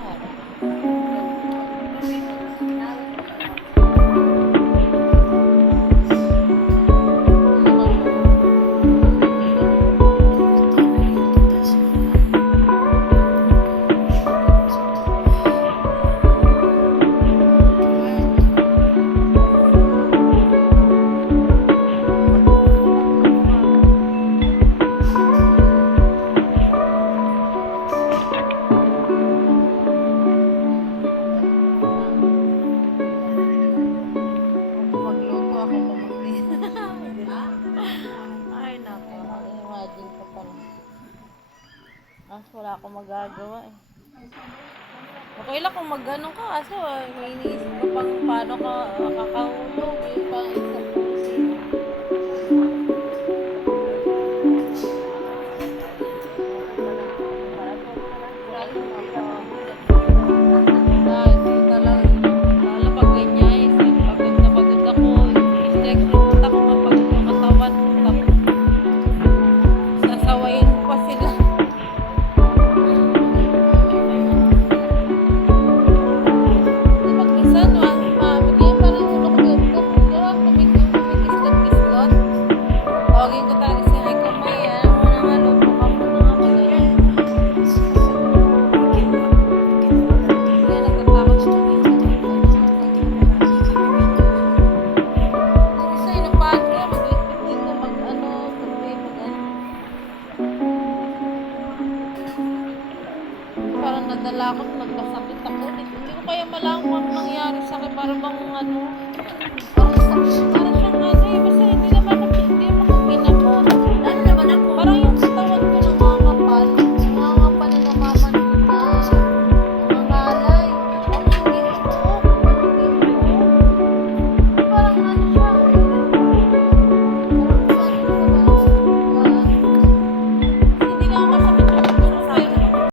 lahat. Magluto ako pumakli. Ay, nako. Imagine ko pa lang. Wala akong magagawa eh. Okay lang kung mag-ano ka, kaso may iniisip ko pang paano ka kakahulog, yung pang isang kusina. Hindi talaga, lalo pag ganyan, pagod na pagod ako, i-stretch yung utak ko kapag yung katawan, tapos sasawayin mo pa sila. Tawagin ko talaga si Haiko May. Alam mo na nga, luto ka muna nga magaling. Kaya nagtatakot siya. Kasi sa inapaan ko, mag-lipit dito, mag-ano, survey, mag-ano. Parang nadala ako, nagkasakit ako. Hindi ko kaya malaman kung anong nangyari sa akin. Parang bang ano, parang siyang ano eh, basta hindi naman